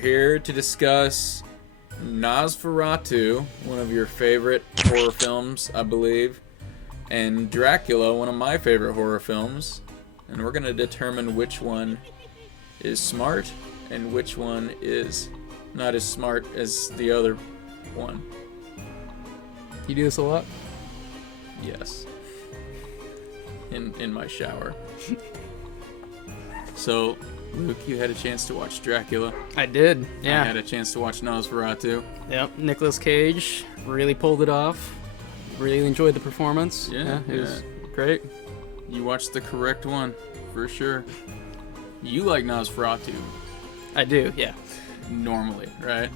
here to discuss Nosferatu, one of your favorite horror films, I believe, and Dracula, one of my favorite horror films. And we're going to determine which one is smart and which one is not as smart as the other one. You do this a lot? Yes. In my shower. So, Luke, you had a chance to watch Dracula. I did, yeah. I had a chance to watch Nosferatu. Yep, Nicolas Cage really pulled it off. Really enjoyed the performance. Yeah, it was great. You watched the correct one, for sure. You like Nosferatu. I do, yeah. Normally, right?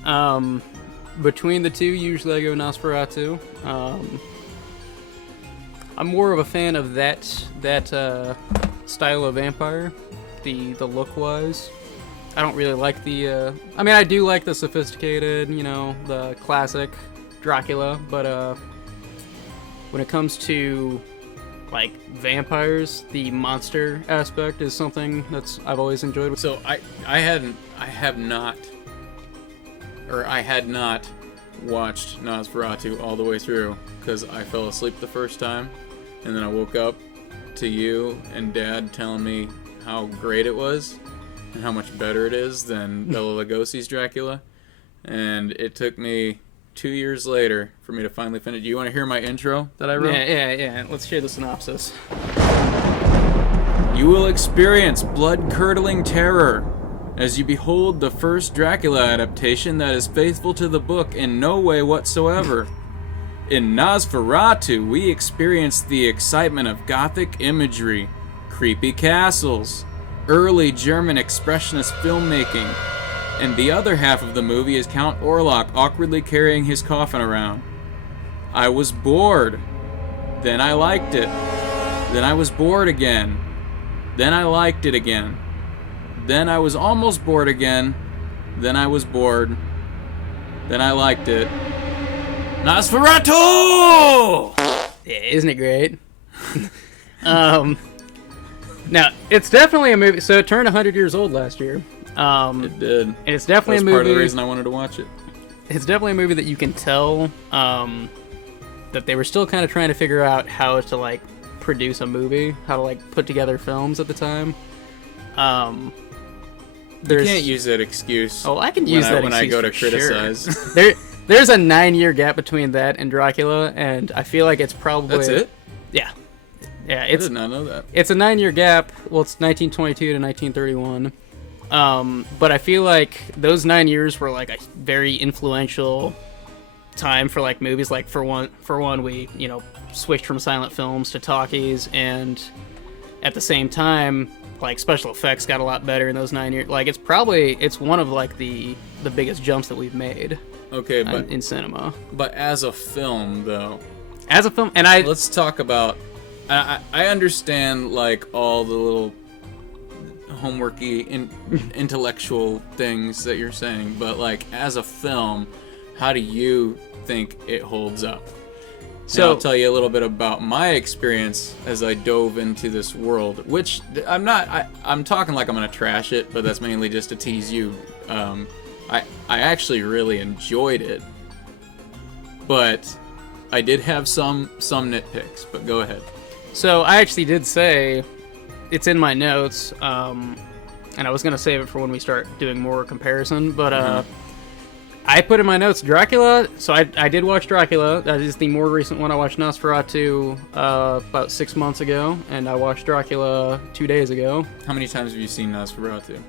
Between the two, usually I go Nosferatu. I'm more of a fan of that style of vampire, the look-wise. I don't really like the, I do like the sophisticated, the classic Dracula, but when it comes to, like, vampires, the monster aspect is something I've always enjoyed. So I had not watched Nosferatu all the way through because I fell asleep the first time, and then I woke up to you and Dad telling me how great it was and how much better it is than Bela Lugosi's Dracula, and it took me 2 years later for me to finally finish. Do you want to hear my intro that I wrote? Yeah. Let's hear the synopsis. You will experience blood-curdling terror as you behold the first Dracula adaptation that is faithful to the book in no way whatsoever. In Nosferatu, we experience the excitement of Gothic imagery, creepy castles, early German expressionist filmmaking, and the other half of the movie is Count Orlok awkwardly carrying his coffin around. I was bored. Then I liked it. Then I was bored again. Then I liked it again. Then I was almost bored again. Then I was bored. Then I liked it. Nosferatu! Yeah, isn't it great? Now, it's definitely a movie. So it turned 100 years old last year. It did. And it's definitely That's a movie. part of the reason I wanted to watch it. It's definitely a movie that you can tell that they were still kind of trying to figure out how to, like, produce a movie, how to, like, put together films at the time. You can't use that excuse. Oh, I can use that when excuse I go to for criticize. Sure. There's a 9-year gap between that and Dracula, and I feel like it's probably... That's it? Yeah. Yeah, I did not know that. It's a 9-year gap. Well, it's 1922 to 1931. But I feel like those 9 years were, like, a very influential time for, like, movies. Like, for one, we, switched from silent films to talkies, and at the same time, like, special effects got a lot better in those 9 years. Like, it's one of, like, the biggest jumps that we've made. Okay, but in cinema. But as a film, though. As a film, and let's talk about. I understand, like, all the little homeworky, intellectual things that you're saying, but, like, as a film, how do you think it holds up? So I'll tell you a little bit about my experience as I dove into this world, which I'm talking like I'm gonna trash it, but that's mainly just to tease you. I actually really enjoyed it, but I did have some nitpicks, but go ahead. So I actually did say, it's in my notes, and I was going to save it for when we start doing more comparison, but I put in my notes Dracula, so I did watch Dracula. That is the more recent one. I watched Nosferatu about 6 months ago, and I watched Dracula 2 days ago. How many times have you seen Nosferatu?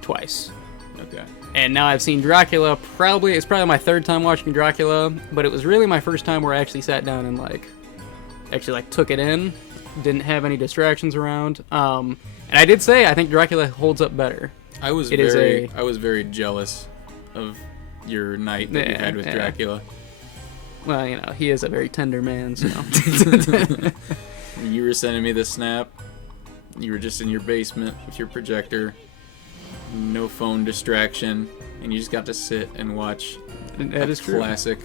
Twice. Okay. And now I've seen Dracula, it's probably my third time watching Dracula, but it was really my first time where I actually sat down and, actually took it in. Didn't have any distractions around. And I did say I think Dracula holds up better. I was very jealous of your night that you had with Dracula. Well, he is a very tender man, so. You were sending me the snap. You were just in your basement with your projector. No phone distraction, and you just got to sit and watch a classic,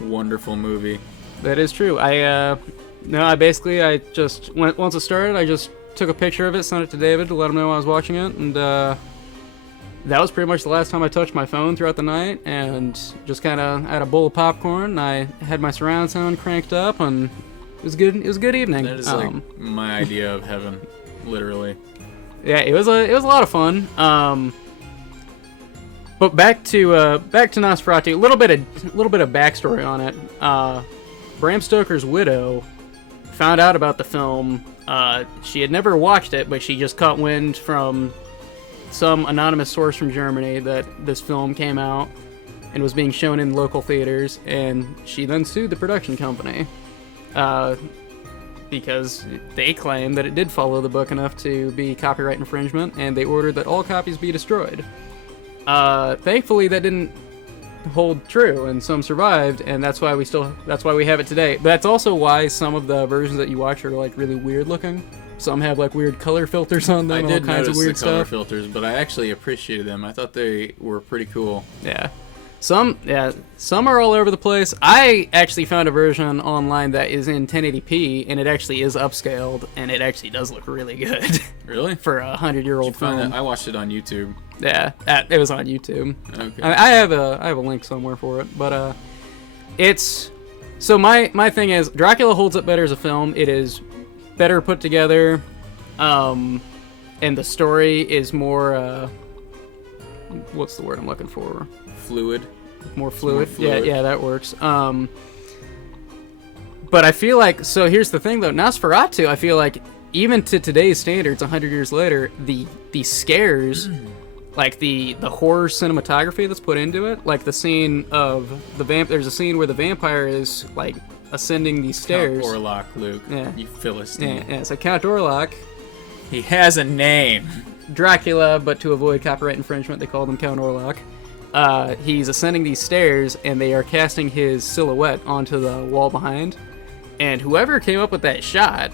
wonderful movie. That is true. I just once it started, I just took a picture of it, sent it to David to let him know I was watching it, and that was pretty much the last time I touched my phone throughout the night, and just kind of had a bowl of popcorn. And I had my surround sound cranked up, and it was good. It was a good evening. That is like my idea of heaven, literally. Yeah, it was a lot of fun. But back to Nosferatu. A little bit of backstory on it. Bram Stoker's widow found out about the film. She had never watched it, but she just caught wind from some anonymous source from Germany that this film came out and was being shown in local theaters, and she then sued the production company because they claimed that it did follow the book enough to be copyright infringement, and they ordered that all copies be destroyed. Thankfully, that didn't hold true, and some survived, and that's why we have it today. But that's also why some of the versions that you watch are like really weird looking. Some have like weird color filters on them. I did all kinds notice of weird the color stuff. filters, but I actually appreciated them. I thought they were pretty cool. Yeah. Some are all over the place. I actually found a version online that is in 1080p, and it actually is upscaled, and it actually does look really good. Really? For a 100-year-old film. I watched it on YouTube. Yeah, it was on YouTube. Okay. I have a link somewhere for it, but it's so my thing is Dracula holds up better as a film. It is better put together, and the story is more what's the word I'm looking for? Fluid. More fluid. More fluid. Yeah, that works. But I feel like, so here's the thing though, Nosferatu, I feel like even to today's standards, 100 years later, the scares, like the horror cinematography that's put into it, like the scene of there's a scene where the vampire is like ascending these stairs. Count Orlok, Luke. Yeah. You Philistine. Yeah. So Count Orlok, He has a name. Dracula, but to avoid copyright infringement, they called him Count Orlok. He's ascending these stairs, and they are casting his silhouette onto the wall behind. And whoever came up with that shot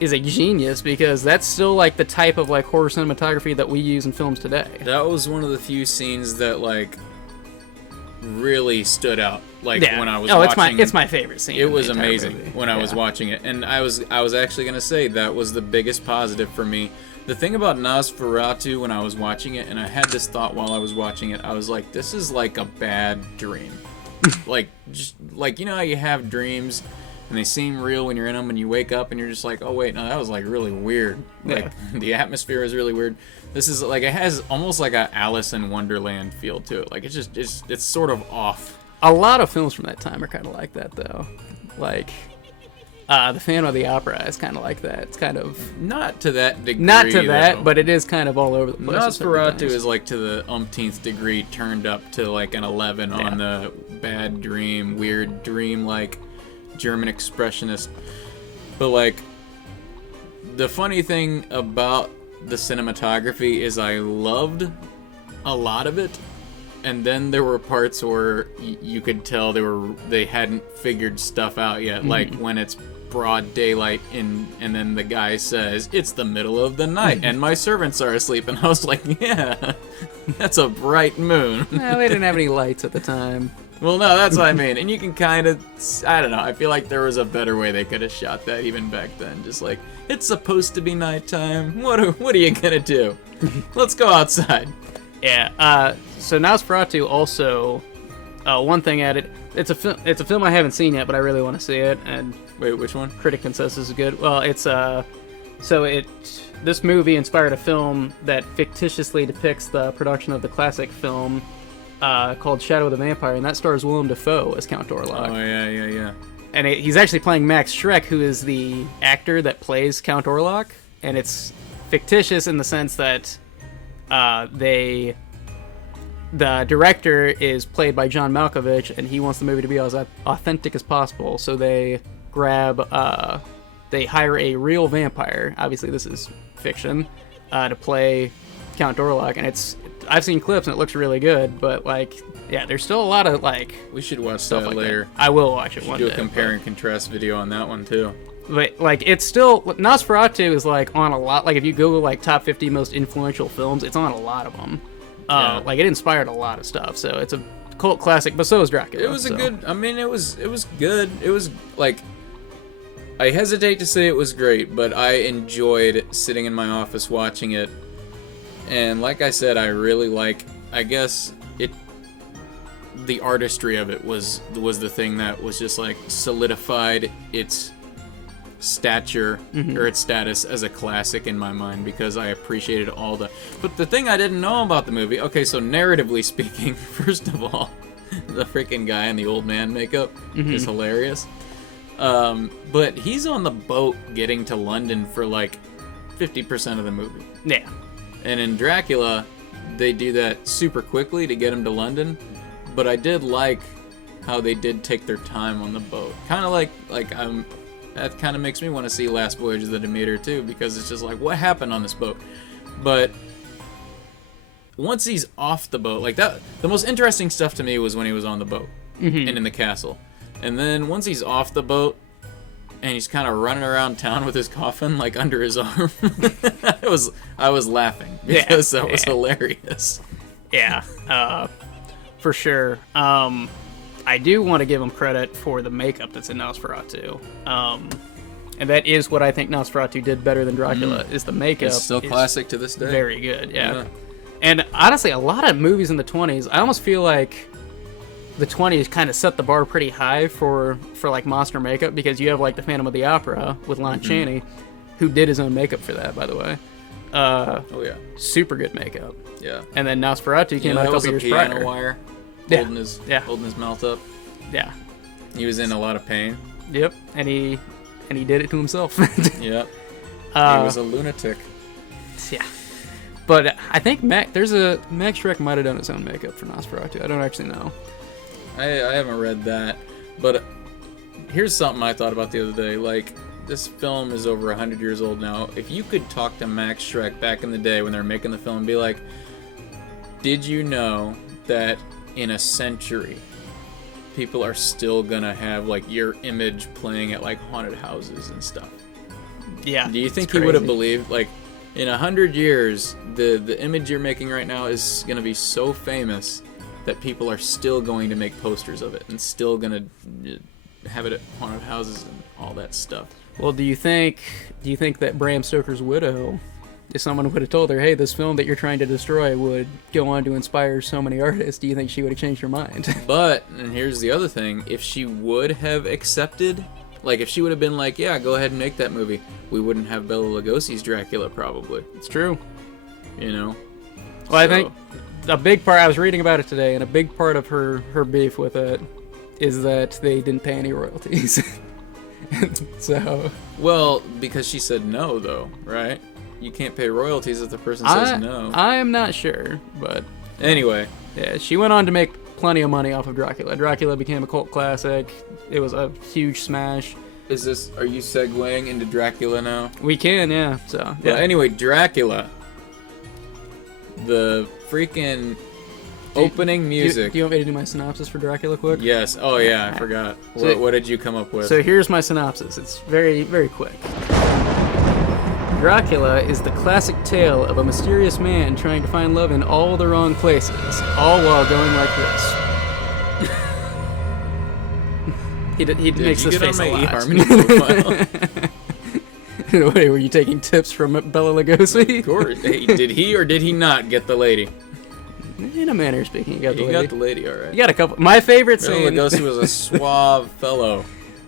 is a genius, because that's still like the type of like horror cinematography that we use in films today. That was one of the few scenes that like really stood out. Like when I was watching, it's my favorite scene. it in was the entire amazing movie. when I was watching it, and I was actually gonna say that was the biggest positive for me. The thing about Nosferatu when I was watching it, and I had this thought while I was watching it, I was like, this is like a bad dream. Like, just like, you know how you have dreams and they seem real when you're in them, and you wake up and you're just like, oh wait, no, that was like really weird. Like the atmosphere is really weird. This is like, it has almost like a Alice in Wonderland feel to it. Like it's sort of off. A lot of films from that time are kind of like that, though. Like, the Phantom of the Opera is kind of like that. It's kind of not to that degree. Not to that, though. but it is kind of all over the place. Nosferatu is like to the umpteenth degree turned up to like an 11 on the bad dream, weird dream, like German expressionist. But like, the funny thing about the cinematography is I loved a lot of it, and then there were parts where you could tell they hadn't figured stuff out yet, like when it's broad daylight and then the guy says it's the middle of the night and my servants are asleep, and I was like, yeah, that's a bright moon. Well, they didn't have any lights at the time. Well, no, that's what I mean. And you can kind of, I don't know, I feel like there was a better way they could have shot that even back then. Just like, it's supposed to be nighttime. What are you gonna do? Let's go outside. Yeah. So Nosferatu also, one thing at it, it's a film I haven't seen yet, but I really want to see it. And wait, which one? critic consensus is good. Well, it's this movie inspired a film that fictitiously depicts the production of the classic film called Shadow of the Vampire, and that stars Willem Dafoe as Count Orlok. Oh yeah. And he's actually playing Max Schreck, who is the actor that plays Count Orlok, and it's fictitious in the sense that the director is played by John Malkovich, and he wants the movie to be as authentic as possible. So they hire a real vampire. Obviously, this is fiction, to play Count Orlok, and I've seen clips and it looks really good. But like, yeah, there's still a lot of like. We should watch stuff that like later. That. I will watch it one day. Do a compare and contrast video on that one too. But like, it's still Nosferatu is like on a lot. Like, if you Google like top 50 most influential films, it's on a lot of them. Like, it inspired a lot of stuff. So it's a cult classic. But so is Dracula. It was a good. I mean, it was good. It was like. I hesitate to say it was great, but I enjoyed sitting in my office watching it. And like I said, I really like, I guess the artistry of it was the thing that was just like solidified its stature or its status as a classic in my mind, because I appreciated all the... But the thing I didn't know about the movie, okay, so narratively speaking, first of all, the freaking guy in the old man makeup is hilarious. But he's on the boat getting to London for like 50% of the movie. Yeah. And in Dracula, they do that super quickly to get him to London. But I did like how they did take their time on the boat. Kind of like that kind of makes me want to see Last Voyage of the Demeter too, because it's just like, what happened on this boat? But once he's off the boat, like that, the most interesting stuff to me was when he was on the boat and in the castle. And then once he's off the boat and he's kind of running around town with his coffin like under his arm, I was laughing because that was hilarious. Yeah, for sure. I do want to give him credit for the makeup that's in Nosferatu. And that is what I think Nosferatu did better than Dracula, is the makeup. It's still classic to this day. Very good, yeah. And honestly, a lot of movies in the 20s, I almost feel like the 20s kind of set the bar pretty high for like monster makeup, because you have like the Phantom of the Opera with Lon Chaney, who did his own makeup for that, by the way. Super good makeup. Yeah. And then Nosferatu came out a couple years prior. Piano wire. Holding his mouth up. Yeah. He was in a lot of pain. Yep. And he did it to himself. Yep. He was a lunatic. Yeah. But I think Max Schreck might have done his own makeup for Nosferatu. I don't actually know. I haven't read that, but here's something I thought about the other day. Like, this film is over 100 years old now. If you could talk to Max Schreck back in the day when they were making the film and be like, did you know that in a century people are still gonna have like your image playing at like haunted houses and stuff? Yeah. Do you think he would have believed, like, in 100 years the image you're making right now is gonna be so famous that people are still going to make posters of it and still gonna have it at haunted houses and all that stuff? Well, do you think that Bram Stoker's widow, if someone would have told her, hey, this film that you're trying to destroy would go on to inspire so many artists, do you think she would have changed her mind? But, and here's the other thing, if she would have accepted, like if she would have been like, yeah, go ahead and make that movie, we wouldn't have Bela Lugosi's Dracula, probably. It's true. You know? Well, I think a big part, I was reading about it today, and a big part of her beef with it is that they didn't pay any royalties. So... Well, because she said no, though, right? You can't pay royalties if the person says no. I am not sure, but... Anyway. Yeah, she went on to make plenty of money off of Dracula. Dracula became a cult classic. It was a huge smash. Are you segueing into Dracula now? We can, yeah. So, yeah. Well, anyway, Dracula. The freaking opening music. Do you want me to do my synopsis for Dracula quick? Yes. Oh, yeah, I forgot. What did you come up with? So here's my synopsis. It's very, very quick. Dracula is the classic tale of a mysterious man trying to find love in all the wrong places, all while going like this. He makes this face a lot. eHarmony profile? Wait, were you taking tips from Bela Lugosi? Of course. Hey, did he or did he not get the lady? In a manner of speaking, he got the lady. He got the lady, all right. You got a couple. My favorite scene. Bela Lugosi was a suave fellow.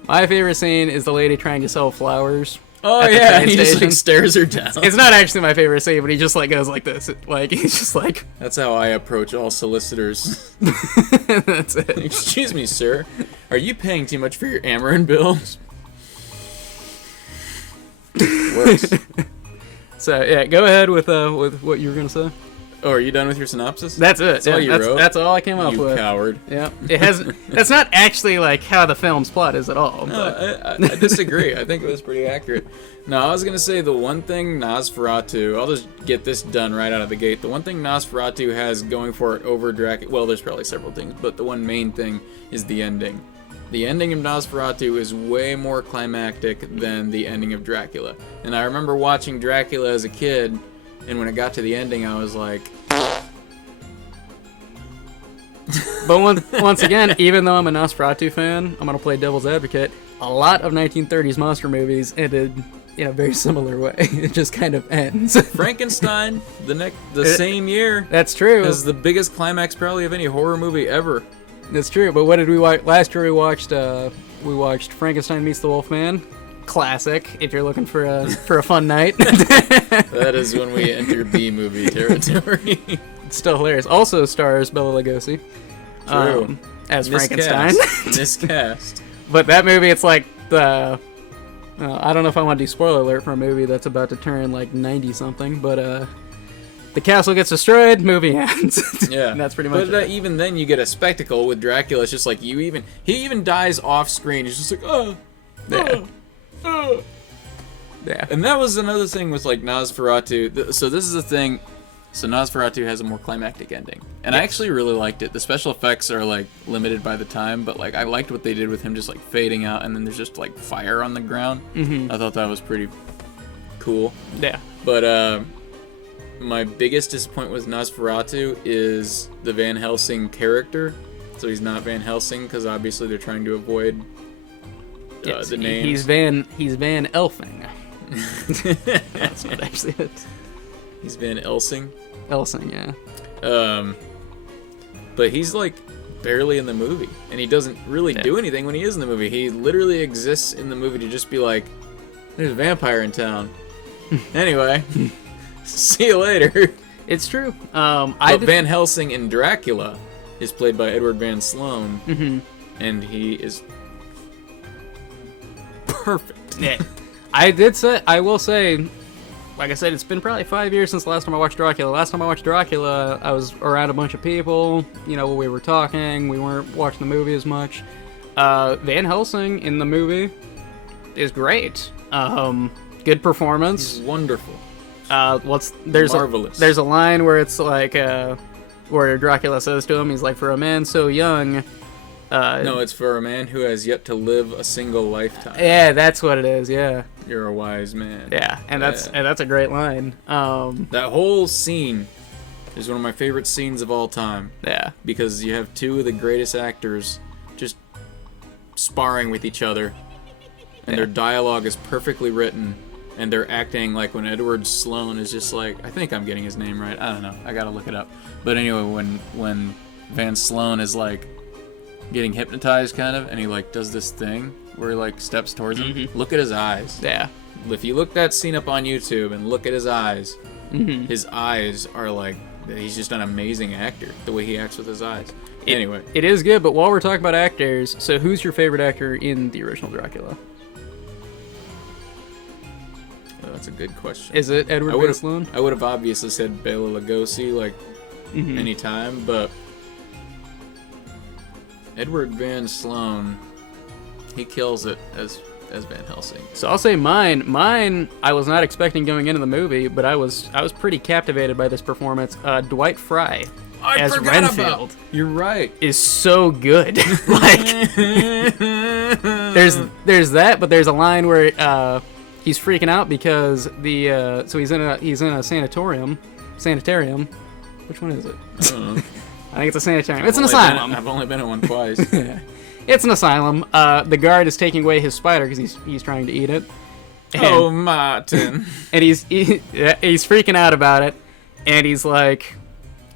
My favorite scene is the lady trying to sell flowers. Oh yeah, he just like stares her down. It's not actually my favorite scene, but he just like goes like this. Like he's just like. That's how I approach all solicitors. That's it. Excuse me, sir. Are you paying too much for your Ameren bills? Works. So yeah, go ahead with what you were gonna say. Oh, are you done with your synopsis? That's it. That's all you wrote? That's all I came up with. You coward. Yeah. It has. That's not actually like how the film's plot is at all. No, I disagree. I think it was pretty accurate. No, I was gonna say the one thing Nosferatu. I'll just get this done right out of the gate. The one thing Nosferatu has going for it over Dracula. Well, there's probably several things, but the one main thing is the ending. The ending of Nosferatu is way more climactic than the ending of Dracula. And I remember watching Dracula as a kid. And when it got to the ending, I was like... But once again, even though I'm a Nosferatu fan, I'm going to play devil's advocate. A lot of 1930s monster movies ended in a very similar way. It just kind of ends. Frankenstein, the same year. That's true. Is the biggest climax probably of any horror movie ever. That's true. But what did we watch last year? We watched Frankenstein Meets the Wolfman. Classic. If you're looking for a fun night. That is when we enter B movie territory. It's still hilarious. Also stars Bela Lugosi. True. As Frankenstein. Miscast. But that movie, it's like the. I don't know if I want to do spoiler alert for a movie that's about to turn like 90 something, but the castle gets destroyed, movie ends. Yeah, and that's pretty much. But even then, you get a spectacle with Dracula. It's just like he even dies off screen. He's just like Yeah. And that was another thing with like Nosferatu. So this is the thing. So Nosferatu has a more climactic ending, and I actually really liked it. The special effects are like limited by the time, but like I liked what they did with him just like fading out, and then there's just like fire on the ground. Mm-hmm. I thought that was pretty cool. Yeah. But my biggest disappointment with Nosferatu is the Van Helsing character. So he's not Van Helsing because obviously they're trying to avoid the names. He's Van Elfing. That's not actually it. He's Van Helsing. Helsing, yeah. But he's like barely in the movie, and he doesn't really do anything when he is in the movie. He literally exists in the movie to just be like, "There's a vampire in town." Anyway, see you later. It's true. Van Helsing in Dracula is played by Edward Van Sloan, and he is perfect. Yeah. I will say, like I said, it's been probably 5 years since the last time I watched Dracula. Last time I watched Dracula, I was around a bunch of people. You know, we were talking. We weren't watching the movie as much. Van Helsing in the movie is great. Good performance. He's wonderful. Marvelous. There's a line where it's like, where Dracula says to him, he's like, "For a man so young." No, it's for a man who has yet to live a single lifetime. Yeah, that's what it is. Yeah. You're a wise man. Yeah, and that's a great line. That whole scene is one of my favorite scenes of all time. Yeah. Because you have two of the greatest actors just sparring with each other, and their dialogue is perfectly written, and they're acting like when Edward Sloan is just like, I think I'm getting his name right. I don't know. I gotta look it up. But anyway, when Van Sloan is like getting hypnotized kind of, and he like does this thing where he like steps towards him. Look at his eyes. Yeah. If you look that scene up on YouTube and look at his eyes, his eyes are like, he's just an amazing actor, the way he acts with his eyes. Anyway. It is good, but while we're talking about actors, so who's your favorite actor in the original Dracula? That's a good question. Is it Edward Van Sloan? I would have obviously said Bela Lugosi, like, anytime, but Edward Van Sloan, he kills it as Van Helsing. So I'll say mine. Mine, I was not expecting going into the movie, but I was pretty captivated by this performance. Dwight Fry as Renfield. You're right. Is so good. Like, there's that, but there's a line where he's freaking out because so he's in a sanitarium. Which one is it? I don't know. I think it's a sanitarium. It's an asylum. I've only been in one twice. It's an asylum. The guard is taking away his spider because he's trying to eat it. And, Martin. And he's freaking out about it, and he's like,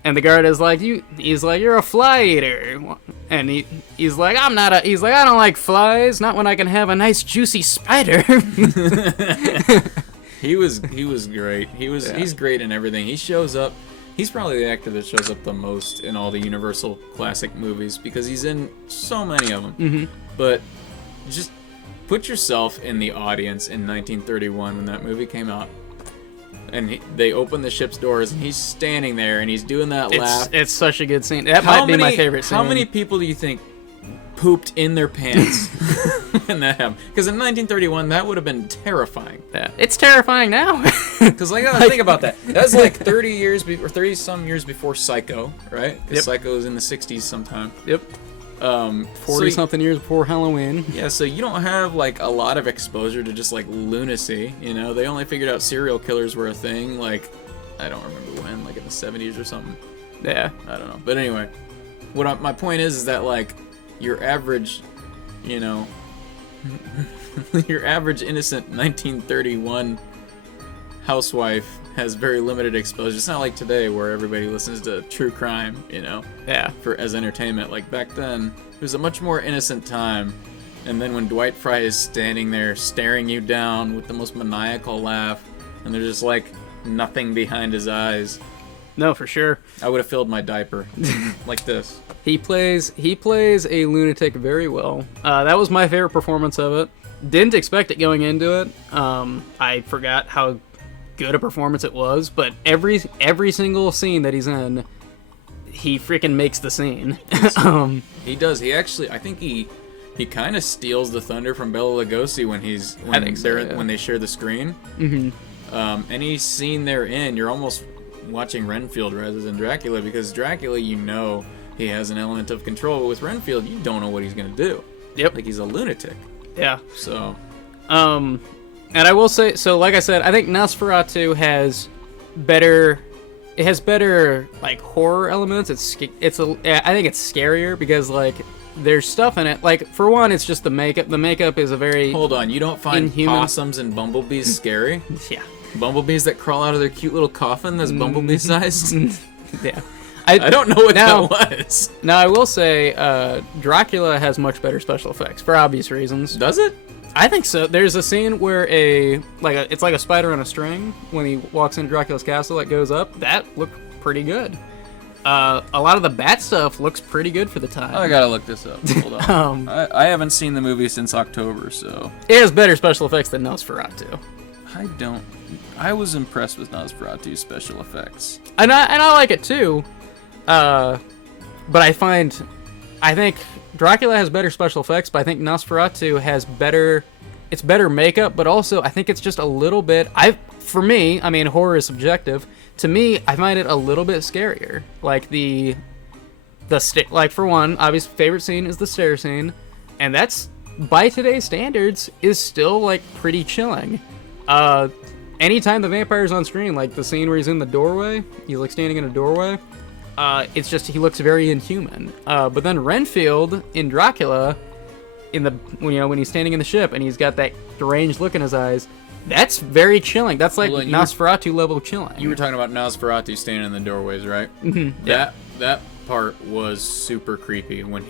and the guard is like, you're a fly eater, and he's like, I don't like flies, not when I can have a nice juicy spider. He was great. He's great in everything. He shows up. He's probably the actor that shows up the most in all the Universal classic movies because he's in so many of them. But just put yourself in the audience in 1931 when that movie came out. And they open the ship's doors, and he's standing there, and he's doing that laugh. It's such a good scene. That might be my favorite scene. How many people do you think pooped in their pants when that happened? Because in 1931, that would have been terrifying. Yeah. It's terrifying now. Because I gotta think about that. That's like 30 years or 30 some years before Psycho, right? Because Psycho was in the 60s sometime. Yep. 40 something years before Halloween. Yeah, so you don't have like a lot of exposure to just like lunacy, you know? They only figured out serial killers were a thing, like, I don't remember when, like in the 70s or something. Yeah. I don't know. But anyway, my point is that like your average, you know, your average innocent 1931 housewife has very limited exposure. It's not like today where everybody listens to true crime, Yeah. as entertainment. Like back then, it was a much more innocent time. And then when Dwight Fry is standing there staring you down with the most maniacal laugh, and there's just like nothing behind his eyes, No, for sure. I would have filled my diaper like this. He plays a lunatic very well. That was my favorite performance of it. Didn't expect it going into it. I forgot how good a performance it was, but every single scene that he's in, he freaking makes the scene. He does. He actually, I think he kind of steals the thunder from Bela Lugosi when they share the screen. Mm-hmm. Any scene they're in, you're almost watching Renfield rather than Dracula, because Dracula, he has an element of control, but with Renfield, you don't know what he's gonna do. Yep. Like, he's a lunatic. Yeah. So. And I will say, so like I said, I think Nosferatu has better like horror elements. I think it's scarier because like there's stuff in it. Like, for one, it's just the makeup. The makeup is a very Hold on, you don't find inhuman. possums and bumblebees scary? Yeah. Bumblebees that crawl out of their cute little coffin that's bumblebee sized? Yeah. I don't know what that was. Now, I will say, Dracula has much better special effects for obvious reasons. Does it? I think so. There's a scene where it's like a spider on a string when he walks into Dracula's castle that goes up. That looked pretty good. A lot of the bat stuff looks pretty good for the time. I gotta look this up. Hold on. I haven't seen the movie since October, so. It has better special effects than Nosferatu. I was impressed with Nosferatu's special effects. And I like it too. But I think Dracula has better special effects, but I think Nosferatu has better makeup, but also I think it's just a little bit, for me, I mean, horror is subjective. To me, I find it a little bit scarier. Like like, for one, obvious favorite scene is the stair scene, and that's, by today's standards, is still like pretty chilling. Anytime the vampire's on screen, like the scene where he's in the doorway, he's like standing in a doorway, it's just, he looks very inhuman. But then Renfield in Dracula, when he's standing in the ship and he's got that deranged look in his eyes, that's very chilling. That's like Nosferatu level chilling. You were talking about Nosferatu standing in the doorways, right? Mm-hmm. Yeah. That part was super creepy when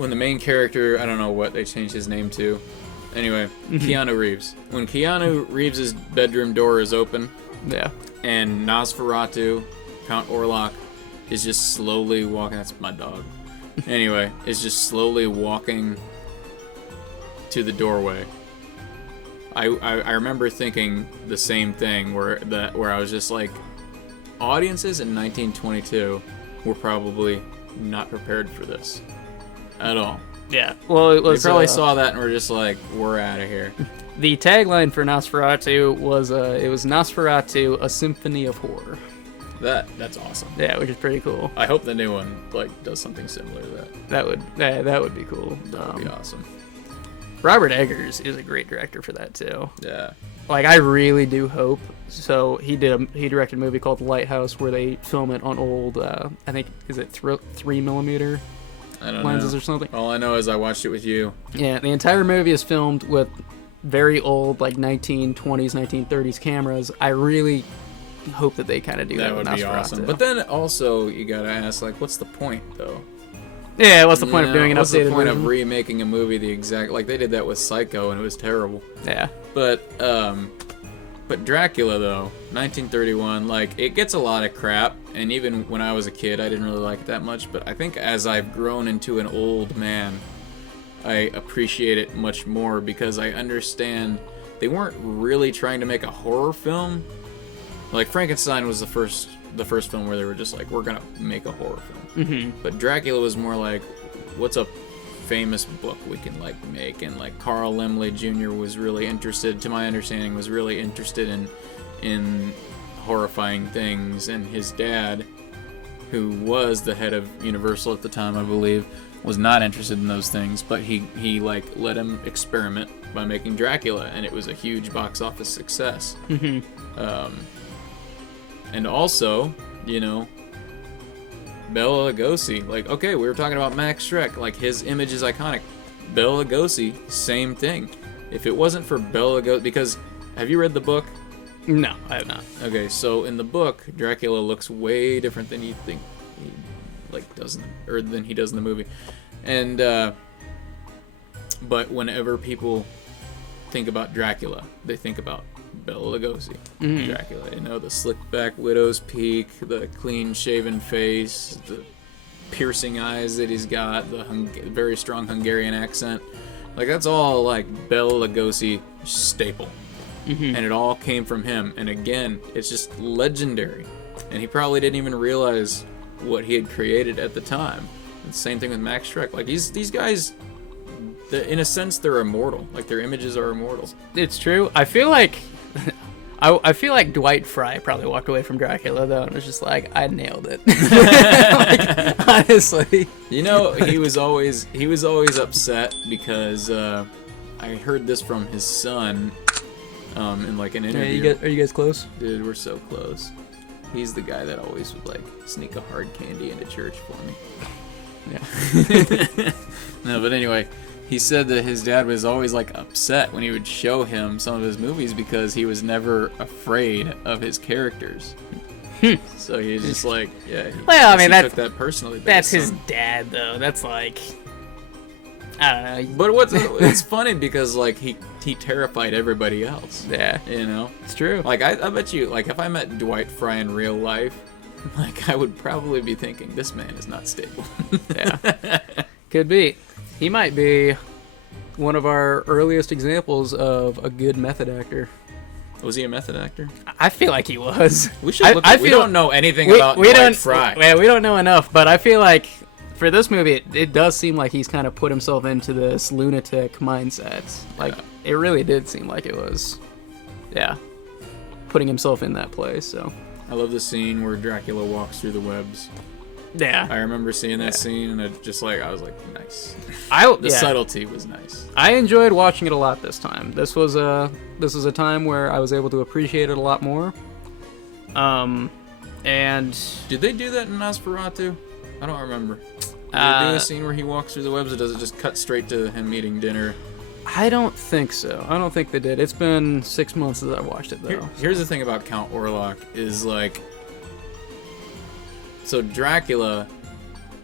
the main character, I don't know what they changed his name to. Anyway, Keanu Reeves. When Keanu Reeves' bedroom door is open, yeah, and Nosferatu, Count Orlok, is just slowly walking. That's my dog. Anyway, is just slowly walking to the doorway. I remember thinking the same thing where I was just like, audiences in 1922 were probably not prepared for this at all. Yeah. Well, it was. They probably saw that and were just like, we're out of here. The tagline for Nosferatu was it was Nosferatu, a symphony of horror. That's awesome. Yeah, which is pretty cool. I hope the new one does something similar to that. That would be cool. That would be awesome. Robert Eggers is a great director for that too. Yeah. Like, I really do hope. So he directed a movie called Lighthouse where they film it on old, I think, is it 3mm lenses or something? All I know is I watched it with you. Yeah, the entire movie is filmed with very old, like 1920s, 1930s cameras. I really hope that they kind of do that. That would be awesome. But then also you gotta ask, like, what's the point though? Yeah, what's the point of doing an updated version? What's the point of remaking a movie the exact, like they did that with Psycho and it was terrible. Yeah. But Dracula though, 1931, like, it gets a lot of crap, and even when I was a kid I didn't really like it that much, but I think as I've grown into an old man, I appreciate it much more because I understand they weren't really trying to make a horror film. Like, Frankenstein was the first film where they were just like, we're gonna make a horror film. Mm-hmm. But Dracula was more like, what's a famous book we can like make? And like Carl Laemmle Jr. was really interested, to my understanding, was really interested in horrifying things, and his dad, who was the head of Universal at the time, I believe, was not interested in those things, but he like let him experiment by making Dracula, and it was a huge box office success. Mm-hmm. And also, Bela Lugosi, like, okay, we were talking about Max Schreck, like, his image is iconic. Bela Lugosi, same thing. If it wasn't for Bela Lugosi, because have you read the book? No, I have not. Okay, so in the book, Dracula looks way different than you think he does, or than he does in the movie. And but whenever people think about Dracula, they think about Bela Lugosi. Dracula, you know, the slick back widow's peak, the clean shaven face, the piercing eyes that he's got, the very strong Hungarian accent. Like, that's all like Bela Lugosi staple. And it all came from him. And again, it's just legendary. And he probably didn't even realize what he had created at the time. And the same thing with Max Schreck. Like, these guys, in a sense, they're immortal. Like, their images are immortal. It's true. I feel like I feel like Dwight Fry probably walked away from Dracula though, and was just like, I nailed it. Like, honestly, you know, he was always upset because I heard this from his son in like an interview. Are you guys close? Dude, we're so close. He's the guy that always would like sneak a hard candy into church for me. Yeah. No, but anyway, he said that his dad was always like upset when he would show him some of his movies because he was never afraid of his characters. So he was just like, yeah. Well, I mean, he took that personally. That's his dad, though. That's like, I don't know. But it's funny because like he terrified everybody else. Yeah, you know, it's true. Like I bet you, like if I met Dwight Fry in real life, like I would probably be thinking this man is not stable. Yeah, could be. He might be one of our earliest examples of a good method actor. Was he a method actor? I feel like he was. We should look. We don't know anything about Dwight Fry. Yeah, we don't know enough, but I feel like for this movie, it does seem like he's kind of put himself into this lunatic mindset. Like, it really did seem like it was, putting himself in that place, so. I love the scene where Dracula walks through the webs. Yeah. I remember seeing that scene, and I was like, nice. The subtlety was nice. I enjoyed watching it a lot this time. This was a time where I was able to appreciate it a lot more. And did they do that in Nosferatu? I don't remember. Did they do a scene where he walks through the webs, or does it just cut straight to him eating dinner? I don't think so. I don't think they did. It's been 6 months since I watched it, though. Here's the thing about Count Orlok is like, so Dracula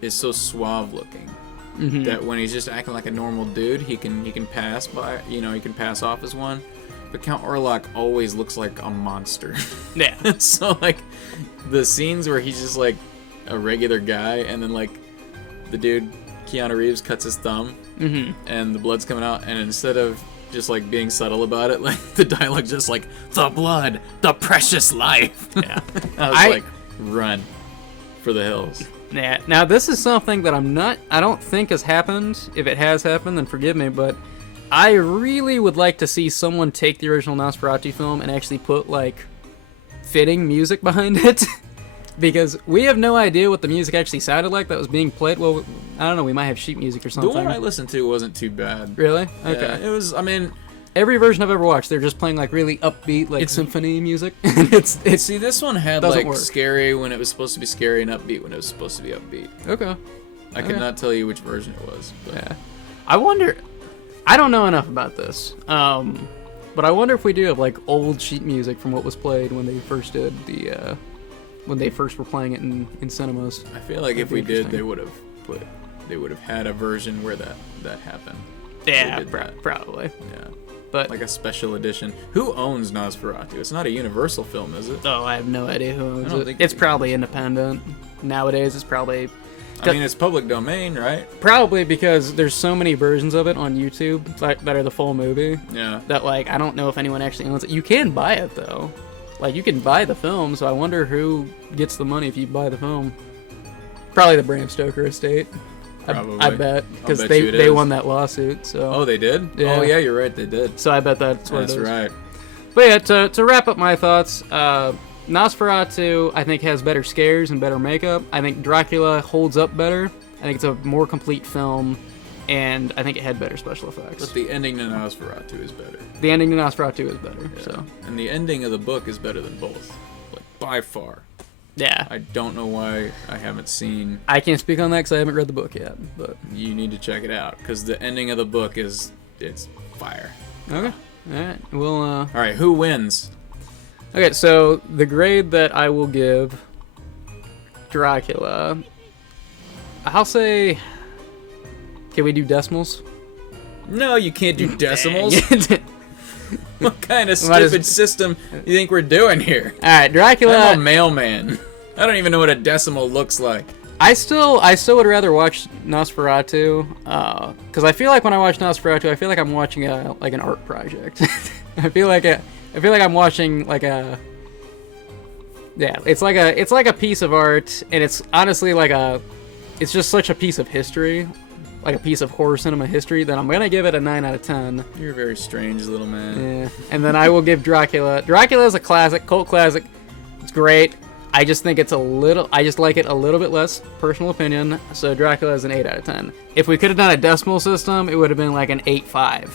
is so suave looking that when he's just acting like a normal dude, he can pass by, he can pass off as one. But Count Orlok always looks like a monster. Yeah. So like the scenes where he's just like a regular guy, and then like the dude Keanu Reeves cuts his thumb, and the blood's coming out, and instead of just like being subtle about it, like the dialogue just like, the blood, the precious life. Yeah. I was like, run for the hills. Yeah. Now this is something that I don't think has happened. If it has happened, then forgive me, but I really would like to see someone take the original Nosferatu film and actually put like fitting music behind it. Because we have no idea what the music actually sounded like that was being played. Well, I don't know, we might have sheet music or something. The one I listened to wasn't too bad. Really? Okay. Yeah, it was, I mean, every version I've ever watched, they're just playing like really upbeat, like symphony music. it's See, this one had like work. Scary when it was supposed to be scary and upbeat when it was supposed to be upbeat. Okay. I could not tell you which version it was. But. Yeah. I wonder, I don't know enough about this, but I wonder if we do have like old sheet music from what was played when they first did the, when they first were playing it in cinemas. I feel like if we did, they would have had a version where that happened. Yeah, probably. Yeah. But like a special edition. Who owns Nosferatu? It's not a Universal film, is it? Oh, I have no idea who owns it. It's probably independent. Nowadays, it's probably... I mean, it's public domain, right? Probably because there's so many versions of it on YouTube that are the full movie. Yeah. That, like, I don't know if anyone actually owns it. You can buy it, though. Like, you can buy the film, so I wonder who gets the money if you buy the film. Probably the Bram Stoker estate. Probably. I bet, because they won that lawsuit. So. Oh, they did? Yeah. Oh, yeah, you're right, they did. So I bet that's what it is. That's right. But yeah, to wrap up my thoughts, Nosferatu, I think, has better scares and better makeup. I think Dracula holds up better. I think it's a more complete film, and I think it had better special effects. But the ending to Nosferatu is better. The ending to Nosferatu is better, Yeah. so. And the ending of the book is better than both. Like, by far. Yeah. I don't know why I haven't seen. I can't speak on that because I haven't read the book yet. But You need to check it out because the ending of the book it's fire. okay, all right. Well, All right, who wins? okay. So the grade that I will give Dracula, I'll say. Can we do decimals? No, you can't do decimals. All What kind of Might as- stupid system you think we're doing here? right, Dracula. I'm a mailman. I don't even know what a decimal looks like. I still would rather watch Nosferatu, because I feel like when I watch Nosferatu, I feel like I'm watching an art project. I feel like I'm watching like a. Yeah, it's like a piece of art, and it's honestly it's just such a piece of history, like a piece of horror cinema history, that I'm gonna give it a 9 out of 10. You're a very strange little man. Yeah, and then I will give Dracula. Dracula is a classic, cult classic. It's great. I just think I just like it a little bit less, personal opinion. So Dracula is an 8 out of 10. If we could have done a decimal system, it would have been like an 8.5,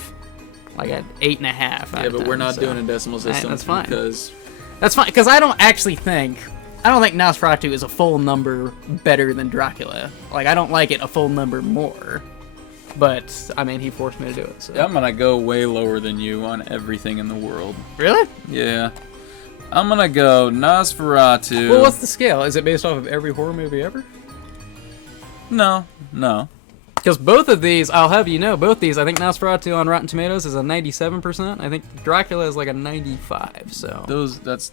like an 8.5. Yeah, but we're not doing a decimal system. That's fine. Because That's fine, because I don't think Nosferatu is a full number better than Dracula. Like, I don't like it a full number more. But, I mean, he forced me to do it, so. I'm gonna go way lower than you on everything in the world. Really? Yeah. I'm gonna go Nosferatu. Well, what's the scale? Is it based off of every horror movie ever? No. Because both of these, I'll have you know, I think Nosferatu on Rotten Tomatoes is a 97%. I think Dracula is like a 95, so. That's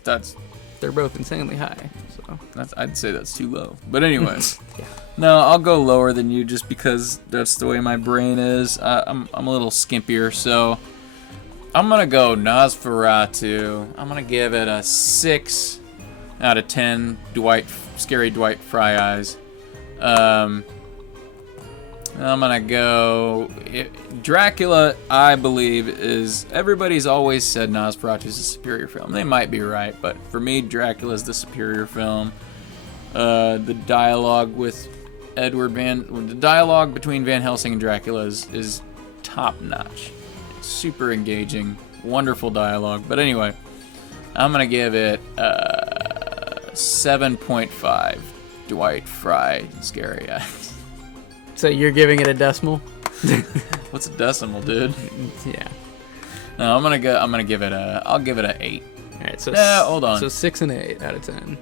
They're both insanely high, so. I'd say that's too low. But anyway. Yeah. No, I'll go lower than you just because that's the way my brain is. I'm a little skimpier, so I'm gonna go Nosferatu. I'm gonna give it a 6 out of 10. Scary Dwight Fry eyes. I'm gonna go. Dracula, I believe, is. Everybody's always said Nosferatu is a superior film. They might be right, but for me, Dracula is the superior film. The dialogue between Van Helsing and Dracula is top notch. It's super engaging, wonderful dialogue. But anyway, I'm gonna give it 7.5. Dwight Fry Scary Eyes. So you're giving it a decimal? What's a decimal, dude? Yeah. No, I'll give it a 8. All right, so hold on. So 6 and 8 out of 10.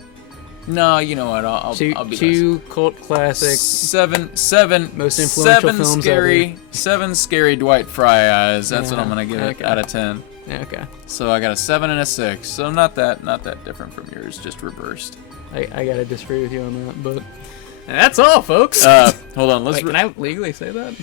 No, you know what? I'll be two cult classics. Seven most influential films ever. 7 scary Dwight Fry eyes. That's what I'm gonna give it Okay. out of 10. Yeah, okay. So I got a 7 and a 6. So not that different from yours, just reversed. I gotta disagree with you on that, but that's all, folks. Hold on. Wait, can I legally say that?